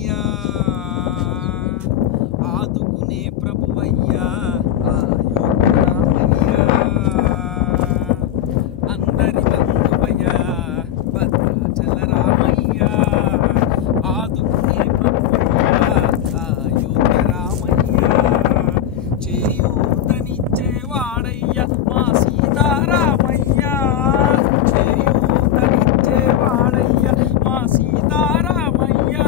రామయ్యా ఆదుకునే ప్రభువయ్యా రామయ్యా అందరి బంధువయ్యా భద్రాచల రామయ్యా ఆదుకునే ప్రభువయ్యా అయోధ్య రామయ్యా చేయూతనిచ్చేవాడయ్యా మా సీతారామయ్యా చేయూతనిచ్చేవాడయ్యా మా సీతారామయ్యా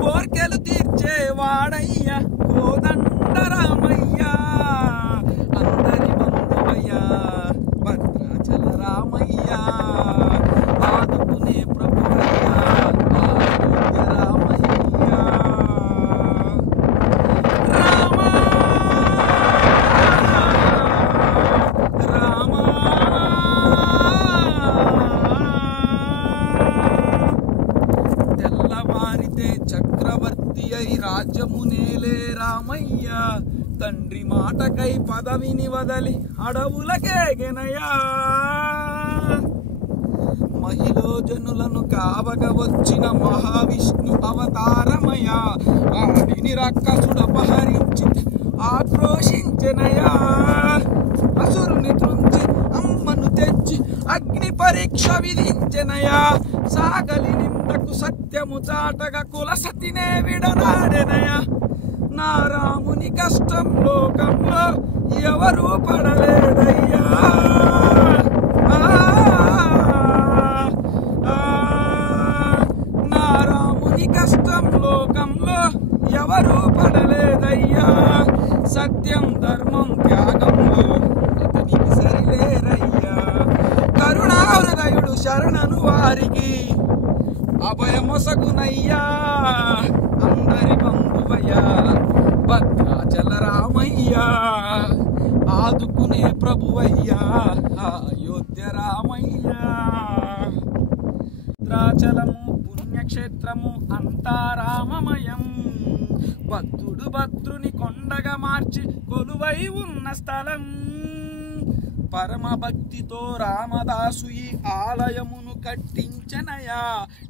కోర్కెలు తీర్చేవాడయ్యా కోదండ రామయ్యా అందరి బంధువయ్యా భద్రాచల రామయ్యా ఆదుకునే ప్రభువయ్యా అయోధ్య రామయ్యా తెల్లవారితే చక్రవర్తి అయి రాజ్యమునేలే రామయ్య తండ్రి మాటకై పదవిని వదలి అడవులకేగెనయా మహిళోజనులను కావగ వచ్చిన మహావిష్ణు అవతారమయ ఆడిని రాక్షసుడపహరించి ఆక్రోశించెనయా అసురుని త్రుంచి అమ్మను తెచ్చి అగ్ని పరీక్ష విధించెనయా సాగలి నిందకు సత్యము చాటగా కులసతినే విడనాడెనయా నా రాముని కష్టం లోకంలో ఎవరూ పడలేదయ్యా నా రాముని కష్టం లోకంలో ఎవరూ పడలేదయ్యా సత్యం ధర్మం త్యాగంలో అతనికి సరిలేరయ్యా కరుణా హృదయుడు శరణను వారికి అభయమొసగునయ్యా అందరి బంధువయ్యా భద్రాచల రామయ్యా ఆదుకునే ప్రభువయ్యా అయోధ్య రామయ్యా భద్రాచలము పుణ్యక్షేత్రము అంతా రామమయం భక్తుడు భద్రుని కొండగా మార్చి కొలువై ఉన్న స్థలం పరమ భక్తితో రామదాసు ఈ ఆలయమును కట్టించెనయా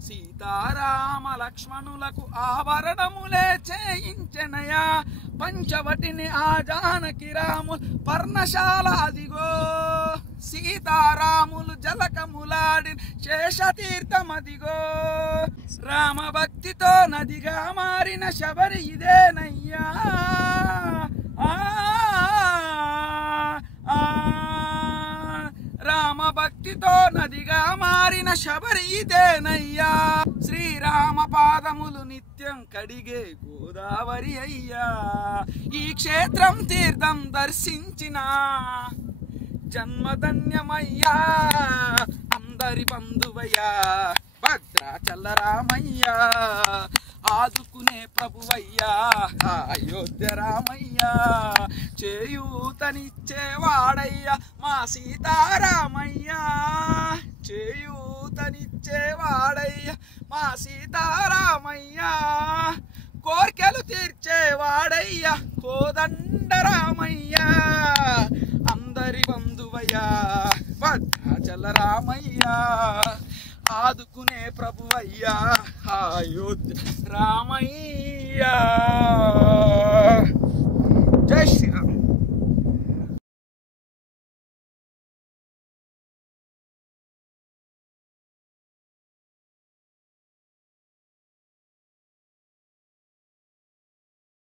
సీతారామ లక్ష్మణులకు ఆభరణములే చేయించెనయా పంచవటిని ఆ జానకి రాములు పర్ణశాల అదిగో సీతారాములు జలకములాడి శేషతీర్థమదిగో రామ భక్తితో నదిగా మారిన శబరి ఇదేనయ్యా రామ భక్తితో నదిగా మారిన శబరి ఇదేనయ్యా శ్రీరామ పాదములు నిత్యం కడిగే గోదావరి అయ్యా ఈ క్షేత్రం తీర్థం దర్శించిన జన్మధన్యమయ్యా అందరి బంధువయ్యా భద్రాచల రామయ్యా ఆదుకునే ప్రభువయ్యా అయోధ్య రామయ్యా చేయూతనిచ్చేవాడయ్యా మా సీతారామయ్యా చేయూతనిచ్చేవాడయ్యా మా సీతారామయ్యా కోర్కెలు తీర్చేవాడయ్యా కోదండ రామయ్యా అందరి బంధువయ్యా భద్రాచల రామయ్యా ఆదుకునే ప్రభువయ్యా అయోధ్య రామయ్యా